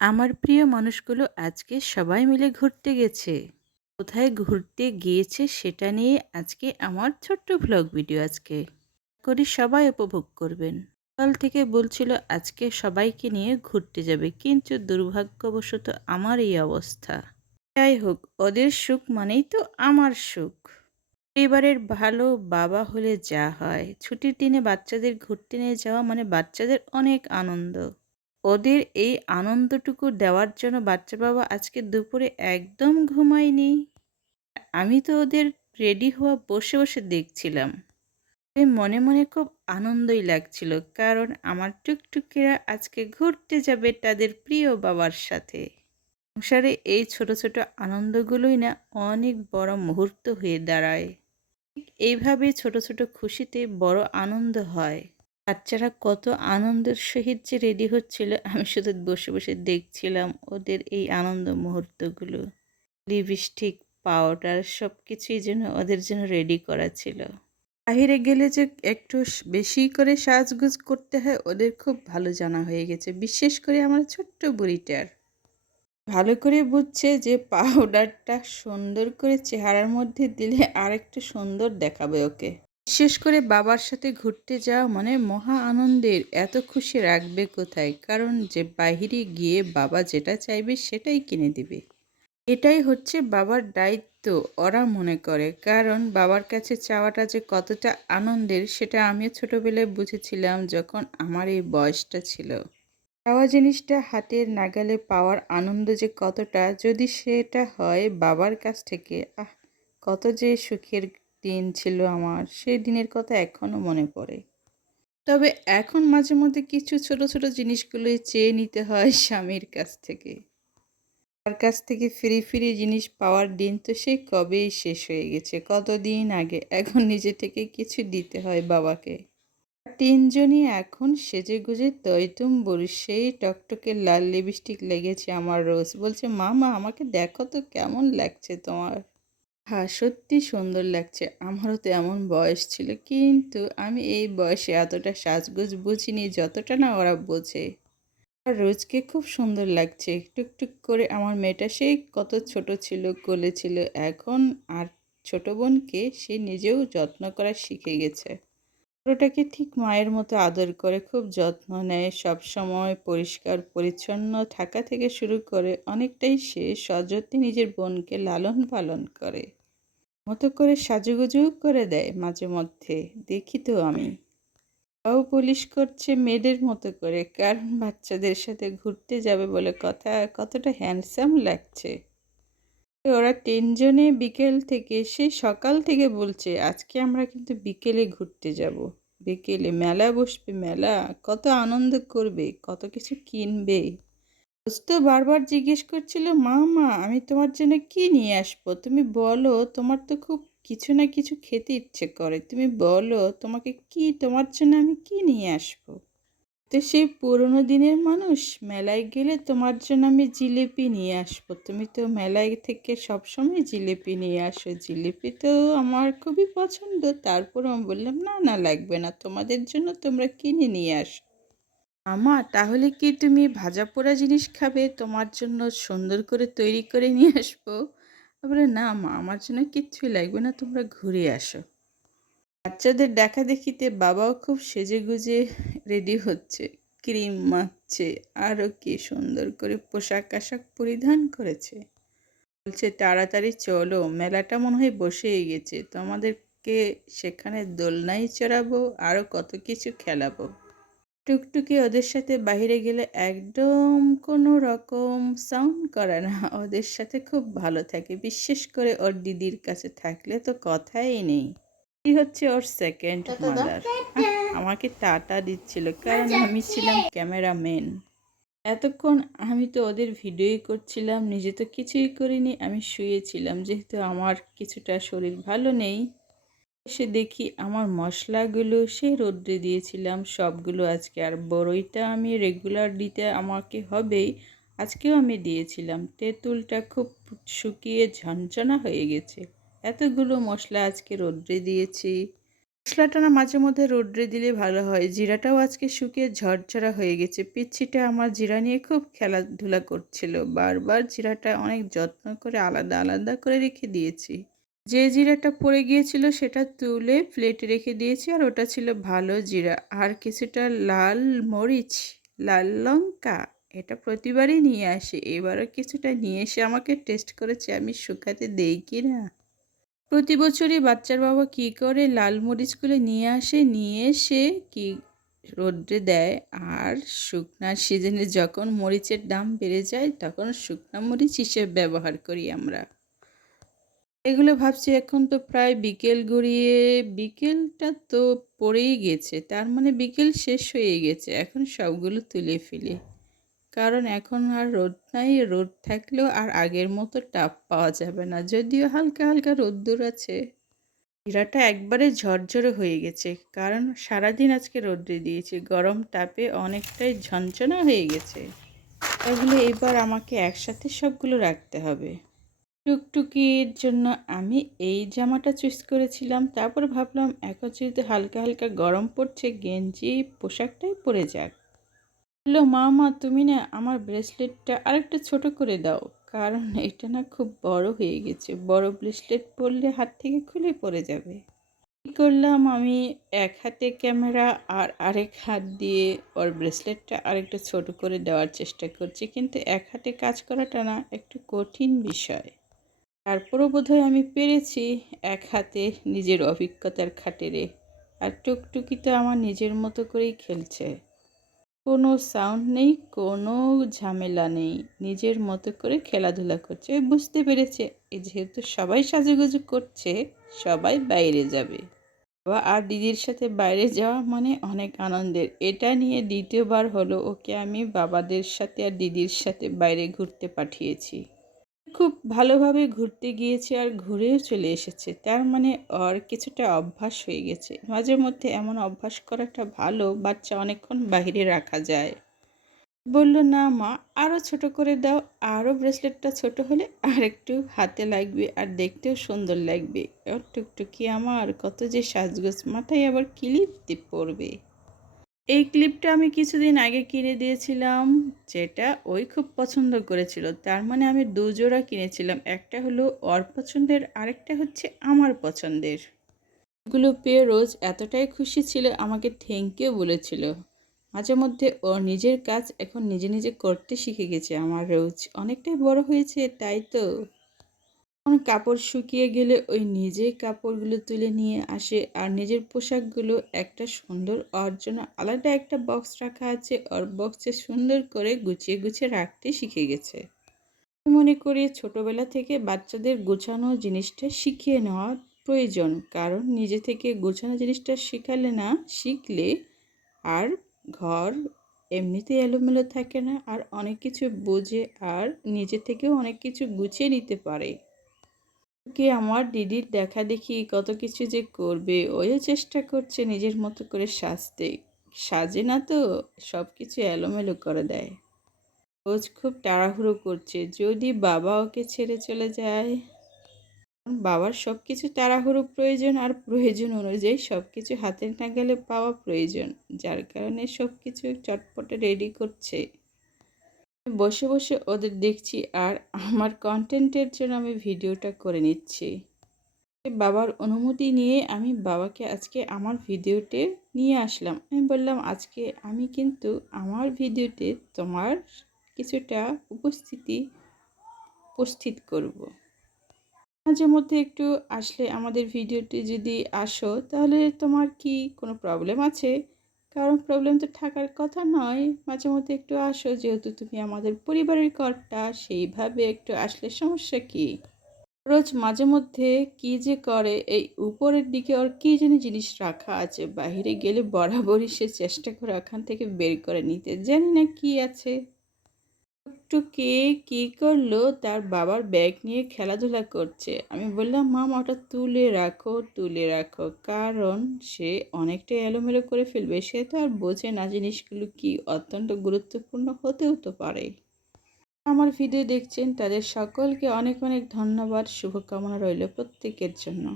আমার প্রিয় মানুষগুলো আজকে সবাই মিলে ঘুরতে গেছে। কোথায় ঘুরতে গিয়েছে সেটা নিয়ে আজকে আমার ছোট্ট ভ্লগ ভিডিও আজকে। করি সবাই উপভোগ করবেন। সকাল থেকে বলছিল আজকে সবাইকে নিয়ে ঘুরতে যাবে, কিন্তু দুর্ভাগ্যবশত আমার এই অবস্থা। যাই হোক, ওদের সুখ মানেই তো আমার সুখ। পরিবারের ভালো বাবা হলে যা হয়, ছুটির দিনে বাচ্চাদের ঘুরতে নিয়ে যাওয়া মানে বাচ্চাদের অনেক আনন্দ। ওদের এই আনন্দটুকু দেওয়ার জন্য বাচ্চা বাবা আজকে দুপুরে একদম ঘুমায়নি। আমি তো ওদের রেডি হওয়া বসে বসে দেখছিলাম। মনে মনে খুব আনন্দই লাগছিল, কারণ আমার টুকটুকিরা আজকে ঘুরতে যাবে তাদের প্রিয় বাবার সাথে। সংসারে এই ছোট ছোট আনন্দগুলোই না অনেক বড় মুহূর্ত হয়ে দাঁড়ায়। ঠিক এইভাবে ছোট ছোট খুশিতে বড় আনন্দ হয়। বাচ্চারা কত আনন্দের সহিত যে রেডি হচ্ছিল, আমি শুধু বসে বসে দেখছিলাম ওদের এই আনন্দ মুহূর্তগুলো। লিপস্টিক, পাউডার সব কিছুই যেন ওদের জন্য রেডি করা ছিল। বাহিরে গেলে যে একটু বেশি করে সাজগোজ করতে হয় ওদের খুব ভালো জানা হয়ে গেছে, বিশেষ করে আমার ছোট্ট বুড়িটার। ভালো করে বুঝছে যে পাউডারটা সুন্দর করে চেহারার মধ্যে দিলে আর একটু সুন্দর দেখাবে ওকে। বিশেষ করে বাবার সাথে ঘুরতে যাওয়া মানে মহা আনন্দের, এত খুশি রাখবে কোথায়, কারণ যে বাহিরে গিয়ে বাবা যেটা চাইবে সেটাই কিনে দিবে। এটাই হচ্ছে বাবার দায়িত্ব, ওরা মনে করে। কারণ বাবার কাছে চাওয়াটা যে কতটা আনন্দের সেটা আমিও ছোটবেলায় বুঝেছিলাম যখন আমার এই বয়সটা ছিল। চাওয়া জিনিসটা হাতের নাগালে পাওয়ার আনন্দ যে কতটা, যদি সেটা হয় বাবার কাছ থেকে, কত যে সুখের দিন ছিল আমার, সেই দিনের কথা এখনও মনে পড়ে। তবে এখন মাঝে মধ্যে কিছু ছোট ছোট জিনিসগুলোই চেয়ে নিতে হয় স্বামীর কাছ থেকে। তার কাছ থেকে ফ্রি ফ্রি জিনিস পাওয়ার দিন তো সেই কবেই শেষ হয়ে গেছে, কতদিন আগে। এখন নিজে থেকে কিছু দিতে হয় বাবাকে। তিনজনই এখন সেজেগুজে টইটুম্বুর, সেই টকটকে লাল লিপস্টিক লেগেছে আমার রোজ। বলছে, মামা আমাকে দেখো তো কেমন লাগছে তোমার। হ্যাঁ, সত্যি সুন্দর লাগছে। আমারও তো এমন বয়স ছিল, কিন্তু আমি এই বয়সে এতটা সাজগোজ বুঝিনি যতটা না ওরা বোঝে। আর রোজকে খুব সুন্দর লাগছে টুকটুক করে। আমার মেয়েটা সেই কত ছোট ছিল, কোলে ছিল, এখন আর ছোট বোনকে সে নিজেও যত্ন করা শিখে গেছে। ছোটটাকে ঠিক মায়ের মতো আদর করে, খুব যত্ন নেয়। সব সময় পরিষ্কার পরিচ্ছন্ন থাকা থেকে শুরু করে অনেকটাই সে সযত্নে নিজের বোনকে লালন পালন করে। মতো করে সাজুগুজু করে দেয় মাঝে মধ্যে, দেখি তো আমি। পাও পলিশ করছে মেয়েদের মতো করে, কারণ বাচ্চাদের সাথে ঘুরতে যাবে বলে কথা। কতটা হ্যান্ডসাম লাগছে। ওরা তিনজনে বিকেল থেকে, সেই সকাল থেকে বলছে আজকে আমরা কিন্তু বিকেলে ঘুরতে যাব। বিকেলে মেলা বসবে, মেলা কত আনন্দ করবে, কত কিছু কিনবে। রোজ তো বারবার জিজ্ঞেস করছিল, মা মা আমি তোমার জন্য কি নিয়ে আসবো, তুমি বলো, তোমার তো খুব কিছু না কিছু খেতে ইচ্ছে করে, তুমি বলো তোমাকে কি, তোমার জন্য আমি কি নিয়ে আসবো। তো সেই পুরোনো দিনের মানুষ, মেলায় গেলে তোমার জন্য আমি জিলিপি নিয়ে আসবো, তুমি তো মেলায় থেকে সবসময় জিলিপি নিয়ে আসো, জিলিপি তো আমার খুবই পছন্দ। তারপর আমি বললাম, না না লাগবে না, তোমাদের জন্য তোমরা কিনে নিয়ে আসো। আমা তাহলে কি তুমি ভাজা পোড়া জিনিস খাবে, তোমার জন্য সুন্দর করে তৈরি করে নিয়ে আসবো। বলে, না মা আমার জন্য কিচ্ছুই লাগবে না, তোমরা ঘুরে আসো। বাচ্চাদের দেখা দেখিতে বাবাও খুব সেজেগুজে রেডি হচ্ছে, ক্রিম মাখছে, আরও কি সুন্দর করে পোশাক আশাক পরিধান করেছে। বলছে, তাড়াতাড়ি চলো, মেলাটা মনে হয় বসেই গেছে, তোমাদেরকে সেখানে দোলনায় চড়াবো, আরও কত কিছু খেলাবো। টুকটুকি ওদের সাথে বাইরে গেলে একদম কোনো রকম সাউন্ড করে না, ওদের সাথে খুব ভালো থাকে। বিশেষ করে ওর দিদির কাছে থাকলে তো কথাই নেই। এই হচ্ছে ওর সেকেন্ড মাদার। আমাকে টাটা দিচ্ছিল, কারণ আমি ছিলাম ক্যামেরাম্যান। এতক্ষণ আমি তো ওদের ভিডিওই করছিলাম, নিজে তো কিছুই করিনি। আমি শুয়েছিলাম, যেহেতু আমার কিছুটা শরীর ভালো নেই। এসে দেখি আমার মশলাগুলো সে রোদ্রে দিয়েছিলাম সবগুলো আজকে, আর বড়ইটা আমি রেগুলার দিতে আমাকে হবেই, আজকেও আমি দিয়েছিলাম। তেঁতুলটা খুব শুকিয়ে ঝনঝনা হয়ে গেছে। এতগুলো মশলা আজকে রোদ্রে দিয়েছি। মশলাটা না মাঝে মধ্যে রোদ্রে দিলে ভালো হয়। জিরাটাও আজকে শুকিয়ে ঝরঝরা হয়ে গেছে। পিচ্চিটা আমার জিরা নিয়ে খুব খেলাধুলা করছিল। বারবার জিরাটা অনেক যত্ন করে আলাদা আলাদা করে রেখে দিয়েছি। যে জিরাটা পড়ে গিয়েছিল সেটা তুলে প্লেটে রেখে দিয়েছি, আর ওটা ছিল ভালো জিরা। আর কিছুটা লাল মরিচ, লাল লঙ্কা, এটা প্রতিবারই নিয়ে আসে। এবারও কিছুটা নিয়ে এসে আমাকে টেস্ট করেছে আমি শুকাতে দেই কি না। প্রতি বছরই বাচ্চার বাবা কী করে লাল মরিচগুলো নিয়ে আসে, নিয়ে এসে কি রোদ্রে দেয়, আর শুকনা সিজনে যখন মরিচের দাম বেড়ে যায় তখন শুকনা মরিচ হিসেবে ব্যবহার করি আমরা। এগুলো ভাবছি এখন তো প্রায় বিকেল গড়িয়ে, বিকেলটা তো পড়েই গেছে, তার মানে বিকেল শেষ হয়ে গেছে। এখন সবগুলো তুলে ফেলি, কারণ এখন আর রোদ নাই। রোদ থাকলেও আর আগের মতো তাপ পাওয়া যাবে না, যদিও হালকা হালকা রোদ্দুর আছে। জিরাটা একবারে ঝরঝরে হয়ে গেছে, কারণ সারাদিন আজকে রোদ্রে দিয়েছি। গরম তাপে অনেকটাই ঝনঝনা হয়ে গেছে। এগুলো এবার আমাকে একসাথে সবগুলো রাখতে হবে। টুকটুকির জন্য আমি এই জামাটা চুজ করেছিলাম। তারপর ভাবলাম এখন যেহেতু হালকা হালকা গরম পড়ছে, গেঞ্জি পোশাকটাই পরে যাক। বললো, মা মা তুমি না আমার ব্রেসলেটটা আরেকটু ছোট করে দাও, কারণ এটা না খুব বড় হয়ে গেছে। বড় ব্রেসলেট পরলে হাত থেকে খুলে পড়ে যাবে। কী করলাম, আমি এক হাতে ক্যামেরা আর আরেক হাত দিয়ে ওর ব্রেসলেটটা আরেকটু ছোট করে দেওয়ার চেষ্টা করছি, কিন্তু এক হাতে কাজ করাটা না একটু কঠিন বিষয়। তারপরও বোধহয় আমি পেরেছি এক হাতে নিজের অভিজ্ঞতার খাতিরে। আর টুকটুকি তো আমার নিজের মতো করেই খেলছে, কোনো সাউন্ড নেই, কোনো ঝামেলা নেই, নিজের মতো করে খেলাধুলা করছে। বুঝতে পেরেছে যেহেতু সবাই সাজুগুজু করছে, সবাই বাইরে যাবে। বাবা আর দিদির সাথে বাইরে যাওয়া মানে অনেক আনন্দের। এটা নিয়ে দ্বিতীয়বার হলো ওকে আমি বাবাদের সাথে আর দিদির সাথে বাইরে ঘুরতে পাঠিয়েছি। খুব ভালোভাবে ঘুরতে গিয়েছে আর ঘুরেও চলে এসেছে, তার মানে ওর কিছুটা অভ্যাস হয়ে গেছে। মাঝে মধ্যে এমন অভ্যাস করাটা ভালো, বাচ্চা অনেকক্ষণ বাইরে রাখা যায়। বলল, না মা আরও ছোট করে দাও, আরও ব্রেসলেটটা ছোট হলে আর একটু হাতে লাগবে আর দেখতেও সুন্দর লাগবে। ওর টুকটুকি আমার কত যে সাজগোজ, মাথায় আবার ক্লিপ দিয়ে পরবে। এই ক্লিপটা আমি কিছুদিন আগে কিনে দিয়েছিলাম, যেটা ওই খুব পছন্দ করেছিল। তার মানে আমি দুজোড়া কিনেছিলাম, একটা হলো ওর পছন্দের, আরেকটা হচ্ছে আমার পছন্দের। এগুলো পেয়ে রোজ এতটাই খুশি ছিল, আমাকে থ্যাংক ইউ বলেছিল। মাঝে মধ্যে ওর নিজের কাজ এখন নিজে নিজে করতে শিখে গেছে আমার রোজ। অনেকটাই বড় হয়েছে তাই তো। কাপড় শুকিয়ে গেলে ওই নিজেই কাপড়গুলো তুলে নিয়ে আসে, আর নিজের পোশাকগুলো একটা সুন্দর, ওর জন্য আলাদা একটা বক্স রাখা আছে, ওর বক্সে সুন্দর করে গুছিয়ে গুছিয়ে রাখতে শিখে গেছে। মনে করি ছোটবেলা থেকে বাচ্চাদের গোছানো জিনিসটা শিখিয়ে নেওয়া প্রয়োজন, কারণ নিজে থেকে গোছানো জিনিসটা শিখলে আর ঘর এমনিতেই এলোমেলো থাকে না, আর অনেক কিছু বোঝে, আর নিজে থেকেও অনেক কিছু গুছিয়ে নিতে পারে। কি আমার দিদির দেখা দেখি কত কিছু যে করবে, ওইও চেষ্টা করছে নিজের মতো করে সাজতে। সাজে না তো, সব কিছু এলোমেলো করে দেয়। রোজ খুব তাড়াহুড়ো করছে, যদি বাবা ওকে ছেড়ে চলে যায়। বাবার সব কিছু তাড়াহুড়ো প্রয়োজন, আর প্রয়োজন অনুযায়ী সব কিছু হাতের নাগালে পাওয়া প্রয়োজন, যার কারণে সব কিছু চটপটে রেডি করছে। বসে বসে ওদের দেখছি, আর আমার কন্টেন্টের জন্য আমি ভিডিওটা করে নিচ্ছি। বাবার অনুমতি নিয়ে আমি বাবাকে আজকে আমার ভিডিওতে নিয়ে আসলাম। আমি বললাম, আজকে আমি কিন্তু আমার ভিডিওতে তোমার কিছুটা উপস্থিত করব। মাঝে মধ্যে একটু আসলে আমাদের ভিডিওতে যদি আসো, তাহলে তোমার কি কোনো প্রবলেম আছে? কারণ প্রবলেম তো থাকার কথা নয়। মাঝে মধ্যে একটু আসো, যেহেতু তুমি আমাদের পরিবারের কর্তা, সেইভাবে একটু আসলে সমস্যা কী? রোজ মাঝে মধ্যে কী যে করে, এই উপরের দিকে ওর কী যেন জিনিস রাখা আছে, বাইরে গেলে বরাবরই সে চেষ্টা করে ওখান থেকে বের করে নিতে, জানি না কী আছে। একটু কে কী করলো, তার বাবার ব্যাগ নিয়ে খেলাধুলা করছে। আমি বললাম, মাম ওটা তুলে রাখো, কারণ সে অনেকটাই এলোমেলো করে ফেলবে। সে তো আর বোঝে না জিনিসগুলো কি অত্যন্ত গুরুত্বপূর্ণ হতেও তো পারে। আমার ভিডিও দেখছেন তাদের সকলকে অনেক অনেক ধন্যবাদ, শুভকামনা রইল প্রত্যেকের জন্য।